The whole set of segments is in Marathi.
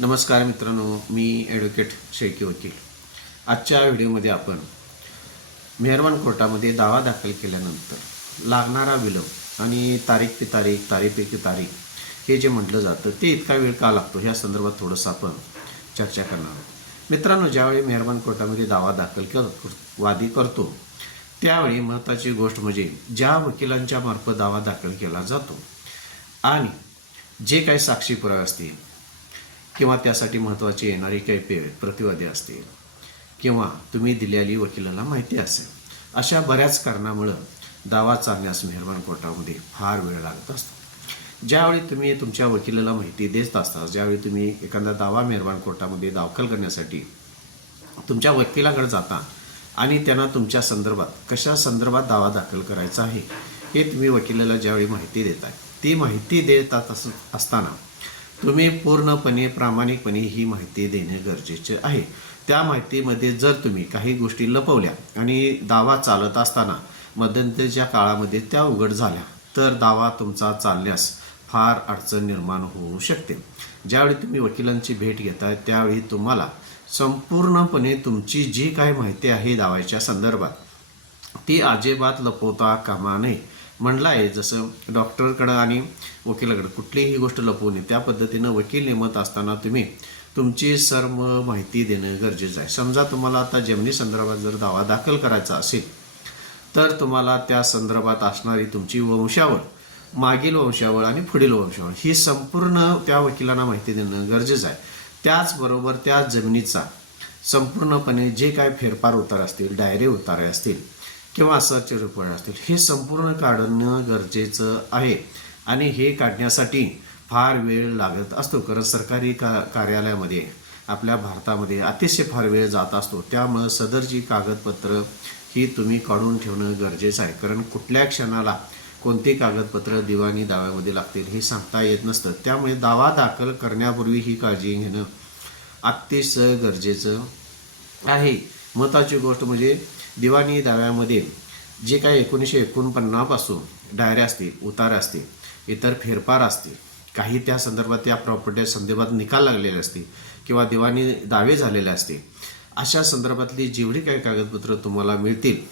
नमस्कार मित्रांनो मी ॲडव्होकेट शेळके वकील. आजच्या व्हिडिओमध्ये आपण मेहरबान कोर्टामध्ये दावा दाखल केल्यानंतर लागणारा विलंब आणि तारीख पे तारीख तारीख तारीख हे जे म्हटलं जातं ते इतका वेळ का लागतो? ह्या संदर्भात थोडंसं आपण चर्चा करणार आहोत. मित्रांनो ज्यावेळी मेहरबान कोर्टामध्ये दावा दाखल कर वादी करतो त्यावेळी महत्त्वाची गोष्ट म्हणजे ज्या वकिलांच्या मार्फत दावा दाखल केला जातो आणि जे काही साक्षी पुरावे असतील किंवा त्यासाठी महत्त्वाचे येणारे काही पे प्रतिवादी असतील. किंवा तुम्ही दिलेली वकिलाला माहिती असेल. अशा बऱ्याच कारणामुळं दावा चालण्यास मेहरबान कोर्टामध्ये फार वेळ लागत असतो. ज्यावेळी तुम्ही तुमच्या वकिलाला माहिती देत असता ज्यावेळी तुम्ही एखादा दावा मेहरबान कोर्टामध्ये दाखल करण्यासाठी तुमच्या वकिलाकडे जाता आणि त्यांना तुमच्या संदर्भात कशा संदर्भात दावा दाखल करायचा आहे हे तुम्ही वकिलाला ज्यावेळी माहिती देताय ती माहिती देतात अस असताना तुम्ही पूर्णपणे प्रामाणिकपणे ही माहिती देणे गरजेचे आहे. त्या माहितीमध्ये जर तुम्ही काही गोष्टी लपवल्या आणि दावा चालत असताना मध्यंतरीच्या काळामध्ये त्या उघड झाल्या तर दावा तुमचा चालण्यास फार अडचण निर्माण होऊ शकते. ज्यावेळी तुम्ही वकिलांची भेट घेताय त्यावेळी तुम्हाला संपूर्णपणे तुमची जी काय माहिती आहे दावायच्या संदर्भात ती अजिबात लपवता कामा नये. म्हणला आहे जसं डॉक्टरकडं आणि वकिलाकडं कुठलीही गोष्ट लपवू नये त्या पद्धतीनं वकील नेमत असताना तुम्ही तुमची सर्व माहिती देणं गरजेचं आहे. समजा तुम्हाला आता जमिनी संदर्भात जर दावा दाखल करायचा असेल तर तुम्हाला त्या संदर्भात असणारी तुमची वंशावळ मागील वंशावळ आणि पुढील वंशावळ ही संपूर्ण त्या वकिलांना माहिती देणं गरजेचं आहे. त्याचबरोबर त्या जमिनीचा संपूर्णपणे जे काय फेरफार उतार असतील डायरी उतारे असतील किंवा सर्च रिपोर्ट असतील हे संपूर्ण काढणं गरजेचं आहे. आणि हे काढण्यासाठी फार वेळ लागत असतो. कारण सरकारी का कार्यालयामध्ये आपल्या भारतामध्ये अतिशय फार वेळ जात असतो. त्यामुळं सदरची कागदपत्र ही तुम्ही काढून ठेवणं गरजेचं आहे. कारण कुठल्या क्षणाला कोणती कागदपत्र दिवाणी दाव्यामध्ये लागतील हे सांगता येत नसतं. त्यामुळे दावा दाखल करण्यापूर्वी ही काळजी घेणं अतिशय गरजेचं आहे. महत्त्वाची गोष्ट म्हणजे दिवाणी दाव्यामध्ये जे काही एकोणीसशे एकोणपन्नापासून डायऱ्या असतील उतारे असतील इतर फेरफार असतील काही त्या संदर्भात त्या प्रॉपर्टी संदर्भात निकाल लागलेले असतील किंवा दिवाणी दावे झालेले असतील अशा संदर्भातली जेवढी काही कागदपत्रं तुम्हाला मिळतील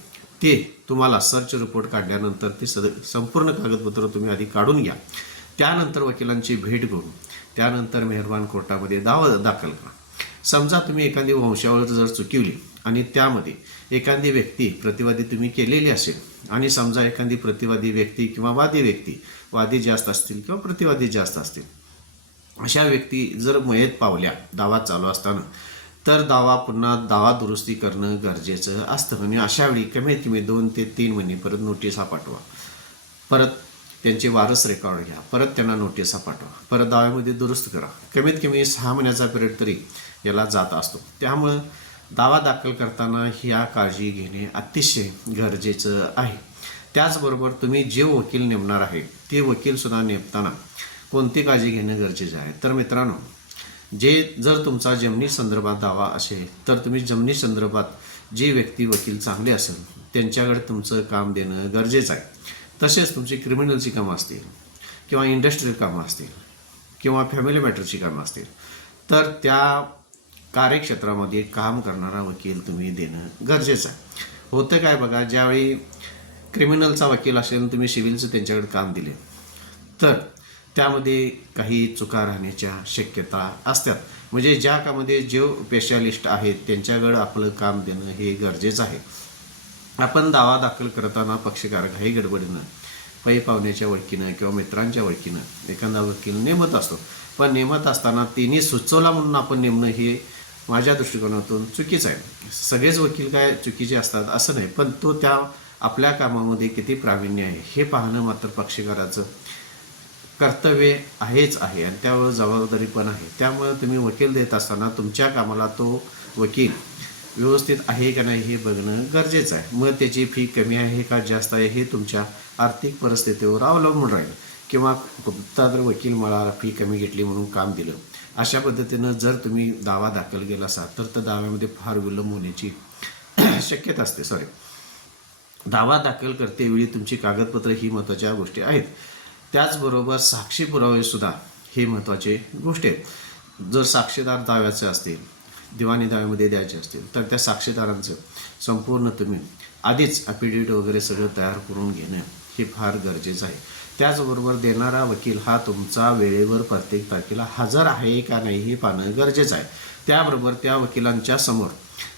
ते तुम्हाला सर्च रिपोर्ट काढल्यानंतर ती सद संपूर्ण कागदपत्र तुम्ही आधी काढून घ्या. त्यानंतर वकिलांची भेट घेऊन त्यानंतर मेहरबान कोर्टामध्ये दावा दाखल करा. समजा तुम्ही एखादी वंशावळ जर चुकीवली आणि त्यामध्ये एखादी व्यक्ती प्रतिवादी तुम्ही केलेली असेल आणि समजा एखादी प्रतिवादी व्यक्ती किंवा वादी व्यक्ती वादी जास्त असतील किंवा प्रतिवादी जास्त असतील अशा व्यक्ती जर मयत पावल्या दावा चालू असताना तर दावा पुन्हा दावा दुरुस्ती करणं गरजेचं असतं. म्हणजे अशा वेळी कमीत कमी दोन ते तीन महिने परत नोटीस हा पाठवा. परत त्यांचे वारस रेकॉर्ड घ्या. परत त्यांना नोटीस हा पाठवा. परत दाव्यामध्ये दुरुस्त करा. कमीत कमी सहा महिन्याचा पिरियड तरी याला जात असतो. त्यामुळं दावा दाखल करताना ह्या काळजी घेणे अतिशय गरजेचं आहे. त्याचबरोबर तुम्ही जे वकील नेमणार आहे ते वकीलसुद्धा नेमताना कोणती काळजी घेणं गरजेचं आहे? तर मित्रांनो जे जर तुमचा जमनी संदर्भात दावा असेल तर तुम्ही जमनी संदर्भात जे व्यक्ती वकील चांगले असेल त्यांच्याकडे तुमचं काम देणं गरजेचं आहे. तसेच तुमची क्रिमिनलची कामं असतील किंवा इंडस्ट्रीयल कामं असतील किंवा फॅमिली मॅटरची कामं असतील तर त्या कार्यक्षेत्रामध्ये काम करणारा वकील तुम्ही देणं गरजेचं आहे. होतं काय बघा ज्यावेळी क्रिमिनलचा वकील असेल तुम्ही सिव्हिलचं त्यांच्याकडे काम दिले. तर त्यामध्ये काही चुका राहण्याच्या शक्यता असतात. म्हणजे ज्या कामध्ये जे स्पेशालिस्ट आहेत त्यांच्याकडं आपलं काम देणं हे गरजेचं आहे. आपण दावा दाखल करताना पक्षकार घाई गडबडीनं पै पाहुण्याच्या ओळखीनं किंवा मित्रांच्या ओळखीनं एखादा वकील नेमत असतो. पण नेमत असताना तिने सुचवला म्हणून आपण नेमणं हे माझ्या दृष्टिकोनातून चुकीचं आहे. सगळेच वकील काय चुकीचे असतात असं नाही पण तो त्या आपल्या कामामध्ये किती प्रावीण्य आहे हे पाहणं मात्र पक्षकाराचं कर्तव्य आहेच आहे आणि त्यावर जबाबदारी पण आहे. त्यामुळे तुम्ही वकील देत असताना तुमच्या कामाला तो वकील व्यवस्थित आहे का नाही हे बघणं गरजेचं आहे. मग त्याची फी कमी आहे का जास्त आहे हे तुमच्या आर्थिक परिस्थितीवर अवलंबून राहील. किंवा कुठचा जर वकील मला फी कमी घेतली म्हणून काम दिलं. अशा पद्धतीनं जर तुम्ही दावा दाखल केला असाल तर त्या दाव्यामध्ये फार विलंब होण्याची शक्यता असते. सॉरी दावा दाखल करतेवेळी तुमची कागदपत्र ही महत्त्वाच्या गोष्टी आहेत. त्याचबरोबर साक्षी पुरावेसुद्धा हे महत्त्वाचे गोष्टी आहेत. जर साक्षीदार दाव्याचे असतील दिवाणी दाव्यामध्ये द्यायचे असतील तर त्या साक्षीदारांचं संपूर्ण तुम्ही आधीच अफिडेविट वगैरे सगळं तयार करून घेणं हे फार गरजेचं आहे. त्याचबरोबर देणारा वकील हा तुमचा वेळेवर प्रत्येक तारखेला हजर आहे का नाही हे पाहणं गरजेचं आहे. त्याबरोबर त्या वकिलांच्या समोर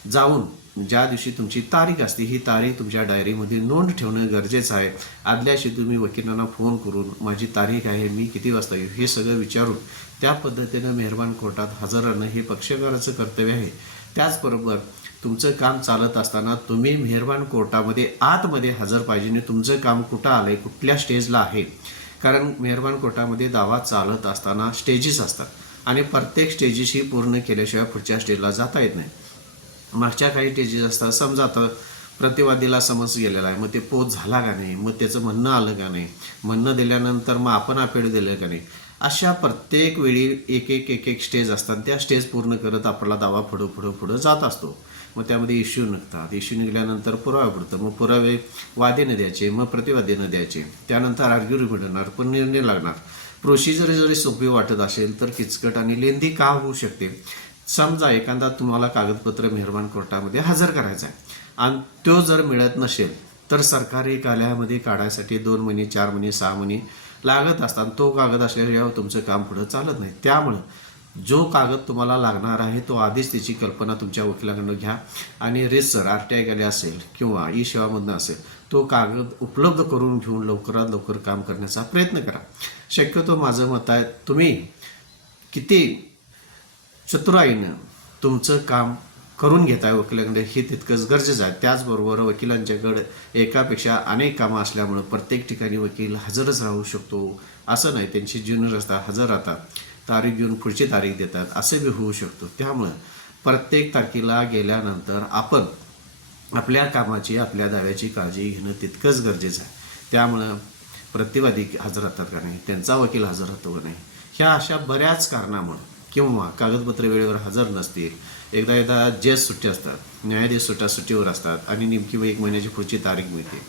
जाऊन ज्या दिवशी तुमची तारीख असते ही तारीख तुमच्या डायरीमध्ये नोंद ठेवणं गरजेचं आहे. आदल्याशी तुम्ही वकिलांना फोन करून माझी तारीख आहे मी किती वाजता येऊ? हे सगळं विचारून त्या पद्धतीनं मेहरबान कोर्टात हजर राहणं हे पक्षकाराचं कर्तव्य आहे. त्याचबरोबर तुमचं काम चालत असताना तुम्ही मेहरबान कोर्टामध्ये आतमध्ये हजर पाहिजे आणि तुमचं काम कुठं आलं आहे कुठल्या स्टेजला आहे? कारण मेहरबान कोर्टामध्ये दावा चालत असताना स्टेजेस असतात आणि प्रत्येक स्टेजेस ही पूर्ण केल्याशिवाय पुढच्या स्टेजला जाता येत नाही. मागच्या काही स्टेजेस असतात समजा आता प्रतिवादीला समज गेलेला आहे मग ते पोच झाला का नाही? मग त्याचं म्हणणं आलं का नाही? म्हणणं दिल्यानंतर मग आपण अपेड दिलं का नाही? अशा प्रत्येक वेळी एक एक एक एक स्टेज असतात त्या स्टेज पूर्ण करत आपला दावा पुढं पुढं पुढं जात असतो. मग त्यामध्ये इश्यू निघतात इश्यू निघाल्यानंतर पुरावा पडतं मग पुरावे वादीनं द्यायचे मग प्रतिवादीनं द्यायचे. त्यानंतर आर्ग्युरी मिळणार पण निर्णय लागणार प्रोसिजर जरी सोपी वाटत असेल तर किचकट आणि लेंदी का होऊ शकते? समजा एखादा तुम्हाला कागदपत्र मेहरबान कोर्टामध्ये हजर करायचा आहे आणि तो जर मिळत नसेल तर सरकारी कार्यालयामध्ये काढायसाठी दोन महिने चार महिने सहा महिने लागत असतात. तो कागद असल्याशिवाय तुमचं काम पुढं चालत नाही. त्यामुळं जो कागद तुम्हाला लागणार आहे तो आधीच त्याची कल्पना तुमच्या वकिलाकडनं घ्या. आणि रेसर आर टी आयकडे असेल किंवा ई सेवामधनं असेल तो कागद उपलब्ध करून घेऊन लवकरात लवकर काम करण्याचा प्रयत्न करा. शक्यतो माझं मत आहे तुम्ही किती चतुराईनं तुमचं काम करून घेताय वकिलाकडे हे तितकंच गरजेचं आहे. त्याचबरोबर वकिलांच्याकडे एकापेक्षा अनेक कामं असल्यामुळं प्रत्येक ठिकाणी वकील हजरच राहू शकतो. असं नाही त्यांची ज्युनियर असतात हजर राहतात. तारीख घेऊन पुढची तारीख देतात असं बी होऊ शकतो. त्यामुळं प्रत्येक तारखेला गेल्यानंतर आपण आपल्या कामाची आपल्या दाव्याची काळजी घेणं तितकंच गरजेचं आहे. त्यामुळं प्रतिवादी हजर राहतात का नाही? त्यांचा वकील हजर राहतो का नाही? ह्या अशा बऱ्याच कारणामुळं किंवा कागदपत्र वेळेवर हजर नसतील एकदा एकदा जज सुट्टी असतात न्यायाधीश सुट्ट्या सुट्टीवर असतात आणि नेमकी एक महिन्याची पुढची तारीख मिळते.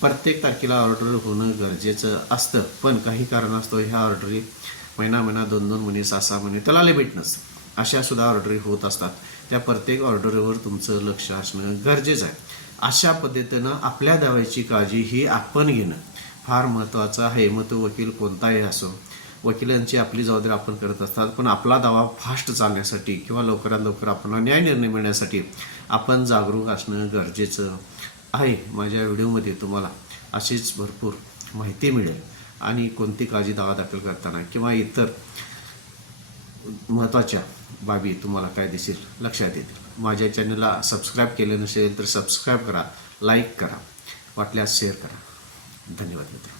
प्रत्येक तारखेला ऑर्डर होणं गरजेचं असतं पण काही कारणास्तव ह्या ऑर्डरी महिना महिना दोन दोन महिने सहा सहा महिने त्याला लिमिट नसतं. अशा सुद्धा ऑर्डरी होत असतात. त्या प्रत्येक ऑर्डरवर तुमचं लक्ष असणं गरजेचं आहे. अशा पद्धतीनं आपल्या दाव्याची काळजी ही आपण घेणं फार महत्त्वाचं आहे. मग तो वकील कोणताही असो वकिलांची आपली जबाबदारी आपण करत असतात पण आपला दावा फास्ट चालण्यासाठी किंवा लवकरात लवकर आपल्याला न्याय निर्णय मिळण्यासाठी आपण जागरूक असणं गरजेचं आहे. माझ्या व्हिडिओमध्ये तुम्हाला अशीच भरपूर माहिती मिळेल. आणि कोणती काळजी दावा दाखल करताना किंवा इतर महत्त्वाच्या बाबी तुम्हाला काय दिसेल लक्षात येतील. माझ्या चॅनलला सबस्क्राईब केले नसेल तर सबस्क्राईब करा लाईक करा वाटल्यास शेअर करा. धन्यवाद मित्र